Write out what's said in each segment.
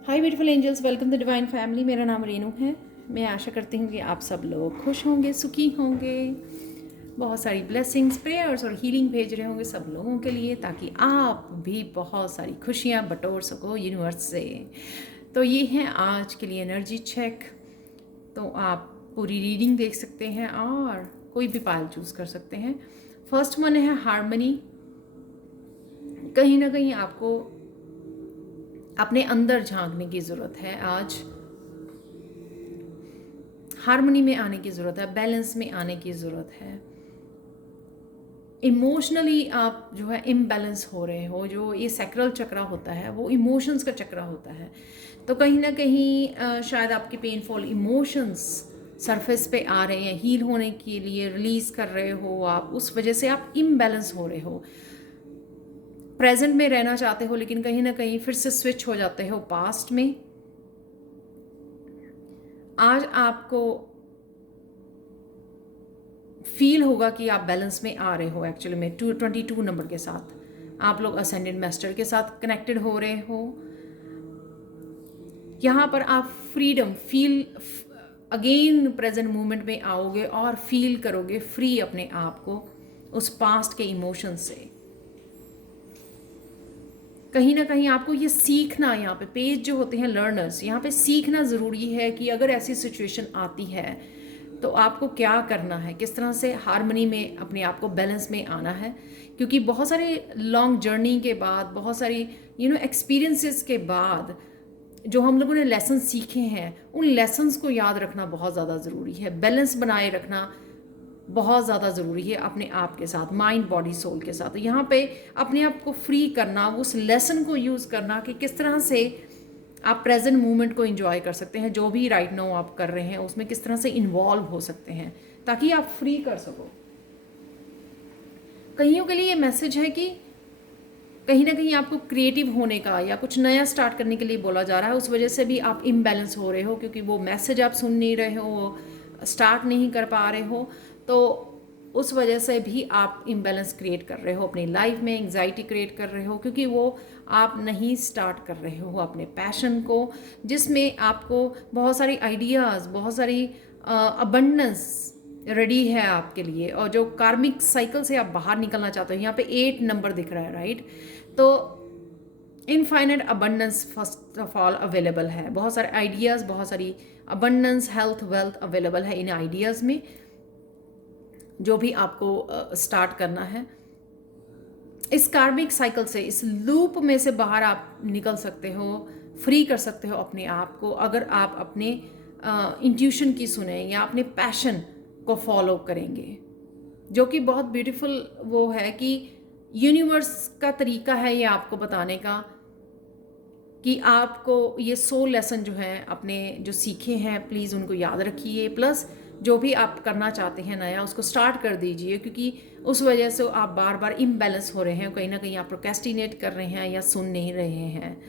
Hi beautiful angels, welcome to divine family. मेरा नाम रेनू है। मैं आशा करती हूँ कि आप सब लोग खुश होंगे, सुखी होंगे, बहुत सारी ब्लेसिंग्स, प्रेयर्स और हीलिंग भेज रहे होंगे सब लोगों के लिए, ताकि आप भी बहुत सारी खुशियाँ बटोर सको यूनिवर्स से। तो ये हैं आज के लिए एनर्जी चेक। तो आप पूरी रीडिंग देख सकते हैं और कोई भी पायल चूज़ कर सकते हैं। फर्स्ट वन है हारमनी। कहीं ना कहीं आपको अपने अंदर झांकने की ज़रूरत है। आज हारमोनी में आने की ज़रूरत है, बैलेंस में आने की ज़रूरत है। इमोशनली आप जो है इम्बैलेंस हो रहे हो। जो ये सैक्रल चक्रा होता है वो इमोशंस का चक्रा होता है। तो कहीं ना कहीं शायद आपके पेनफुल इमोशंस सरफेस पे आ रहे हैं, हील होने के लिए रिलीज़ कर रहे हो आप, उस वजह से आप इम्बैलेंस हो रहे हो। प्रेजेंट में रहना चाहते हो लेकिन कहीं ना कहीं फिर से स्विच हो जाते हो पास्ट में। आज आपको फील होगा कि आप बैलेंस में आ रहे हो। एक्चुअली में 22 नंबर के साथ आप लोग असेंडेंट मास्टर के साथ कनेक्टेड हो रहे हो। यहाँ पर आप freedom feel again present moment में आओगे और फील करोगे फ्री अपने आप को उस पास्ट के इमोशन से। कहीं ना कहीं आपको ये सीखना, यहाँ पे पेज जो होते हैं लर्नर्स, यहाँ पे सीखना ज़रूरी है कि अगर ऐसी सिचुएशन आती है तो आपको क्या करना है, किस तरह से हारमनी में अपने आप को बैलेंस में आना है। क्योंकि बहुत सारे लॉन्ग जर्नी के बाद, बहुत सारी एक्सपीरियंसेस के बाद जो हम लोगों ने लेसन सीखे हैं, उन लेसन्स को याद रखना बहुत ज़्यादा ज़रूरी है। बैलेंस बनाए रखना बहुत ज़्यादा ज़रूरी है अपने आप के साथ, माइंड बॉडी सोल के साथ। तो यहाँ पे अपने आप को फ्री करना, उस लेसन को यूज़ करना कि किस तरह से आप प्रेजेंट मोमेंट को एंजॉय कर सकते हैं। जो भी राइट नाउ आप कर रहे हैं उसमें किस तरह से इन्वॉल्व हो सकते हैं ताकि आप फ्री कर सको। कईयों के लिए ये मैसेज है कि कहीं ना कहीं आपको क्रिएटिव होने का या कुछ नया स्टार्ट करने के लिए बोला जा रहा है। उस वजह से भी आप इम्बैलेंस हो रहे हो क्योंकि वो मैसेज आप सुन नहीं रहे हो, स्टार्ट नहीं कर पा रहे हो। तो उस वजह से भी आप इम्बैलेंस क्रिएट कर रहे हो अपनी लाइफ में, एंग्जाइटी क्रिएट कर रहे हो क्योंकि वो आप नहीं स्टार्ट कर रहे हो अपने पैशन को, जिसमें आपको बहुत सारी आइडियाज़, बहुत सारी अबंडेंस रेडी है आपके लिए। और जो कार्मिक साइकिल से आप बाहर निकलना चाहते हो, यहाँ पे 8 नंबर दिख रहा है, राइट। तो infinite abundance first of all available है। बहुत सारे आइडियाज़, बहुत सारी अबंडेंस, हेल्थ, वेल्थ अवेलेबल है इन आइडियाज़ में। जो भी आपको स्टार्ट करना है, इस कार्मिक साइकिल से, इस लूप में से बाहर आप निकल सकते हो, फ्री कर सकते हो अपने आप को अगर आप अपने इंट्यूशन की सुने या अपने पैशन को फॉलो करेंगे। जो कि बहुत ब्यूटीफुल वो है कि यूनिवर्स का तरीका है ये आपको बताने का कि आपको ये 100 लेसन जो हैं अपने जो सीखे हैं, प्लीज़ उनको याद रखिए। प्लस जो भी आप करना चाहते हैं नया, उसको स्टार्ट कर दीजिए क्योंकि उस वजह से आप बार बार इम्बैलेंस हो रहे हैं। कहीं ना कहीं आप प्रोक्रेस्टिनेट कर रहे हैं या सुन नहीं रहे हैं।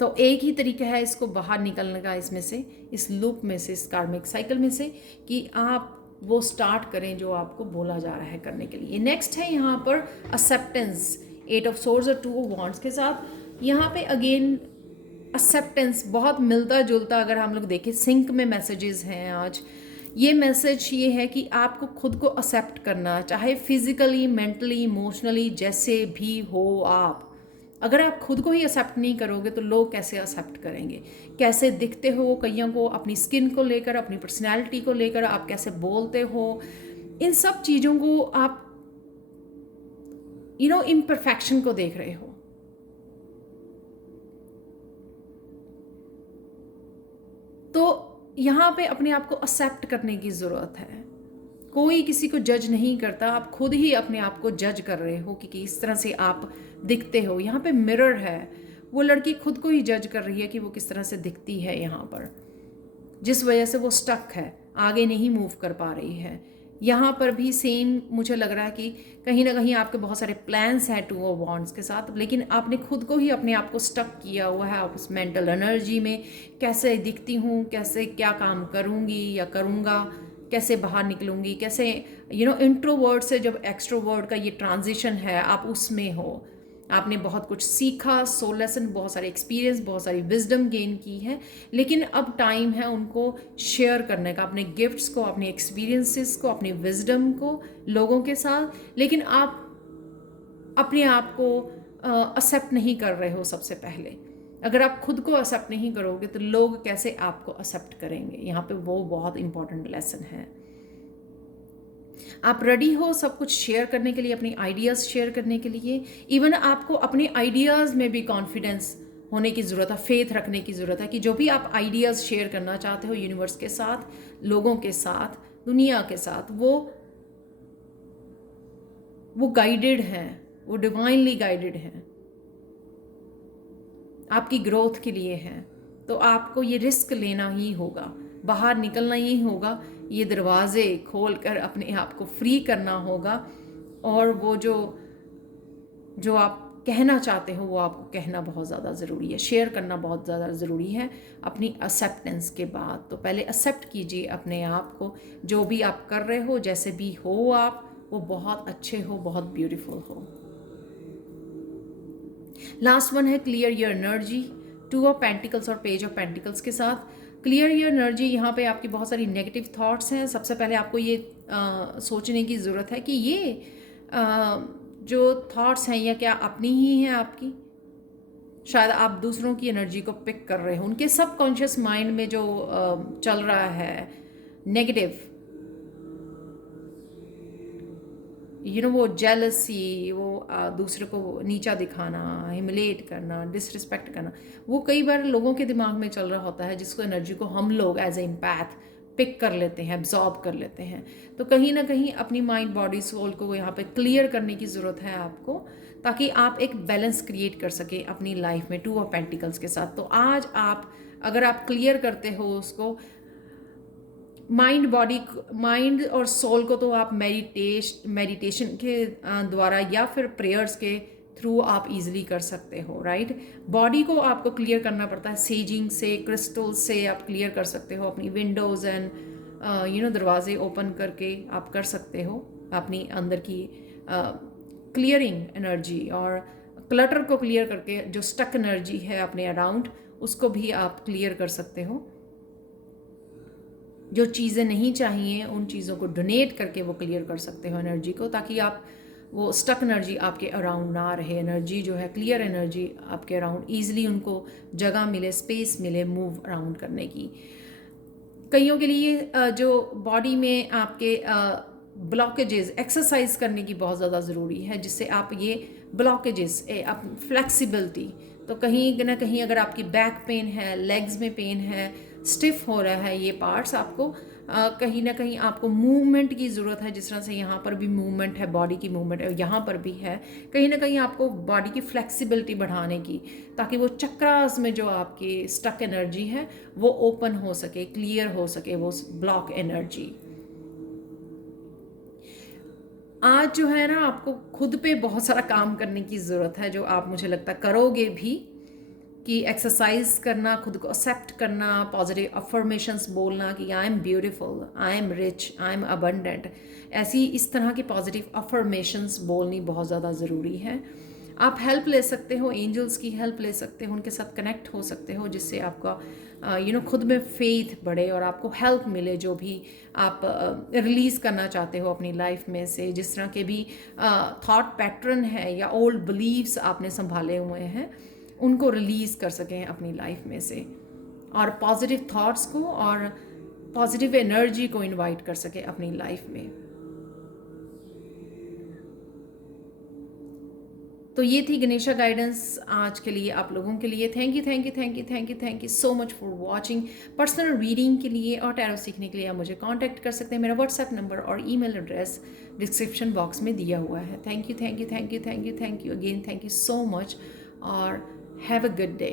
तो एक ही तरीका है इसको बाहर निकलने का, इसमें से, इस लूप में से, इस कार्मिक साइकिल में से, कि आप वो स्टार्ट करें जो आपको बोला जा रहा है करने के लिए। नेक्स्ट है यहाँ पर एक्सेप्टेंस, 8 ऑफ सोर्ड्स और 2 ऑफ वॉन्ड्स के साथ। यहाँ पे अगेन एक्सेप्टेंस बहुत मिलता जुलता, अगर हम लोग देखें सिंक में मैसेजेस हैं आज। ये मैसेज ये है कि आपको खुद को एक्सेप्ट करना, चाहे फिजिकली, मेंटली, इमोशनली, जैसे भी हो आप। अगर आप खुद को ही एक्सेप्ट नहीं करोगे तो लोग कैसे एक्सेप्ट करेंगे। कैसे दिखते हो कईयों को, अपनी स्किन को लेकर, अपनी पर्सनैलिटी को लेकर, आप कैसे बोलते हो, इन सब चीज़ों को आप इम्परफेक्शन को देख रहे हो। तो यहाँ पे अपने आप को एक्सेप्ट करने की ज़रूरत है। कोई किसी को जज नहीं करता, आप खुद ही अपने आप को जज कर रहे हो कि किस तरह से आप दिखते हो। यहाँ पे मिरर है, वो लड़की खुद को ही जज कर रही है कि वो किस तरह से दिखती है यहाँ पर, जिस वजह से वो स्टक है, आगे नहीं मूव कर पा रही है। यहाँ पर भी सेम मुझे लग रहा है कि कहीं ना कहीं आपके बहुत सारे प्लान्स हैं 2 ऑफ वॉन्ड्स के साथ, लेकिन आपने खुद को ही अपने आप को स्टक किया हुआ है। आप उस मेंटल एनर्जी में, कैसे दिखती हूँ, कैसे क्या काम करूँगी या करूँगा, कैसे बाहर निकलूँगी, कैसे इंट्रोवर्ड से जब एक्सट्रोवर्ड का ये ट्रांजिशन है, आप उसमें हो। आपने बहुत कुछ सीखा, सोल लेसन, बहुत सारे एक्सपीरियंस, बहुत सारी विजडम गेन की है, लेकिन अब टाइम है उनको शेयर करने का, अपने गिफ्ट्स को, अपने एक्सपीरियंसेस को, अपनी विजडम को लोगों के साथ। लेकिन आप अपने आप को एक्सेप्ट नहीं कर रहे हो। सबसे पहले अगर आप खुद को एक्सेप्ट नहीं करोगे तो लोग कैसे आपको एक्सेप्ट करेंगे? यहाँ पे वो बहुत इंपॉर्टेंट लेसन है। आप रेडी हो सब कुछ शेयर करने के लिए, अपनी आइडियाज़ शेयर करने के लिए। इवन आपको अपने आइडियाज़ में भी कॉन्फिडेंस होने की ज़रूरत है, फेथ रखने की ज़रूरत है कि जो भी आप आइडियाज़ शेयर करना चाहते हो यूनिवर्स के साथ, लोगों के साथ, दुनिया के साथ, वो गाइडेड हैं, वो डिवाइनली गाइडेड हैं, आपकी ग्रोथ के लिए हैं। तो आपको ये रिस्क लेना ही होगा, बाहर निकलना ही होगा, ये दरवाज़े खोल कर अपने आप को फ्री करना होगा, और वो जो आप कहना चाहते हो वो आपको कहना बहुत ज़्यादा ज़रूरी है, शेयर करना बहुत ज़्यादा ज़रूरी है अपनी एक्सेप्टेंस के बाद। तो पहले एक्सेप्ट कीजिए अपने आप को, जो भी आप कर रहे हो, जैसे भी हो आप, वो बहुत अच्छे हो, बहुत ब्यूटीफुल हो। लास्ट वन है clear your energy, 2 of pentacles और पेज ऑफ पेंटिकल्स के साथ। क्लियर योर एनर्जी, यहाँ पे आपकी बहुत सारी नेगेटिव थॉट्स हैं। सबसे पहले आपको ये सोचने की ज़रूरत है कि ये जो थॉट्स हैं या क्या अपनी ही हैं आपकी, शायद आप दूसरों की एनर्जी को पिक कर रहे हो, उनके सबकॉन्शियस माइंड में जो चल रहा है नेगेटिव, वो जेलसी, वो दूसरे को नीचा दिखाना, ह्यूमिलेट करना, डिसरिस्पेक्ट करना, वो कई बार लोगों के दिमाग में चल रहा होता है, जिसको एनर्जी को हम लोग एज ए एम्पैथ पिक कर लेते हैं, एब्जॉर्ब कर लेते हैं। तो कहीं ना कहीं अपनी माइंड, बॉडी, सोल को यहाँ पे क्लियर करने की ज़रूरत है आपको, ताकि आप एक बैलेंस क्रिएट कर सके अपनी लाइफ में 2 ऑफ पेंटिकल्स के साथ। तो आज आप अगर आप क्लियर करते हो उसको, माइंड और सोल को, तो आप मेडिटेशन के द्वारा या फिर प्रेयर्स के थ्रू आप इजीली कर सकते हो, राइट। बॉडी को आपको क्लियर करना पड़ता है, सेजिंग से, क्रिस्टल से आप क्लियर कर सकते हो, अपनी विंडोज़ एंड दरवाजे ओपन करके आप कर सकते हो अपनी अंदर की क्लियरिंग एनर्जी, और क्लटर को क्लियर करके जो स्टक एनर्जी है अपने अराउंड, उसको भी आप क्लियर कर सकते हो। जो चीज़ें नहीं चाहिए उन चीज़ों को डोनेट करके वो क्लियर कर सकते हो एनर्जी को, ताकि आप वो स्टक एनर्जी आपके अराउंड ना रहे। एनर्जी जो है, क्लियर एनर्जी आपके अराउंड ईजिली उनको जगह मिले, स्पेस मिले मूव अराउंड करने की। कईयों के लिए जो बॉडी में आपके ब्लॉकेजेस, एक्सरसाइज करने की बहुत ज़्यादा ज़रूरी है, जिससे आप ये ब्लॉकेजेस, फ्लेक्सिबिलिटी, तो कहीं ना कहीं अगर आपकी बैक पेन है, लेग्स में पेन है, स्टिफ हो रहा है ये पार्ट्स, आपको कहीं ना कहीं आपको मूवमेंट की ज़रूरत है। जिस तरह से यहाँ पर भी मूवमेंट है, बॉडी की मूवमेंट है, यहाँ पर भी है, कहीं ना कहीं आपको बॉडी की फ्लेक्सिबिलिटी बढ़ाने की, ताकि वो चक्रास में जो आपकी स्टक एनर्जी है वो ओपन हो सके, क्लियर हो सके वो ब्लॉक एनर्जी। आज जो है ना, आपको खुद पे बहुत सारा काम करने की ज़रूरत है, जो आप मुझे लगता है करोगे भी, कि एक्सरसाइज करना, खुद को एक्सेप्ट करना, पॉजिटिव अफर्मेशंस बोलना कि I am beautiful, I am rich, I am abundant, ऐसी इस तरह की पॉजिटिव अफर्मेशंस बोलनी बहुत ज़्यादा ज़रूरी है। आप हेल्प ले सकते हो, एंजल्स की हेल्प ले सकते हो, उनके साथ कनेक्ट हो सकते हो, जिससे आपका खुद में फेथ बढ़े और आपको हेल्प मिले, जो भी आप रिलीज़ करना चाहते हो अपनी लाइफ में से, जिस तरह के भी थॉट पैटर्न है या ओल्ड बिलीव्स आपने संभाले हुए हैं, उनको रिलीज़ कर सकें अपनी लाइफ में से, और पॉजिटिव थॉट्स को और पॉजिटिव एनर्जी को इनवाइट कर सके अपनी लाइफ में। तो ये थी गणेशा गाइडेंस आज के लिए, आप लोगों के लिए। Thank you so much for watching. Personal reading के लिए और टैरो सीखने के लिए आप मुझे कांटेक्ट कर सकते हैं। मेरा व्हाट्सएप नंबर और ईमेल एड्रेस डिस्क्रिप्शन बॉक्स में दिया हुआ है। Thank you again, thank you so much, और हैव अ गुड डे।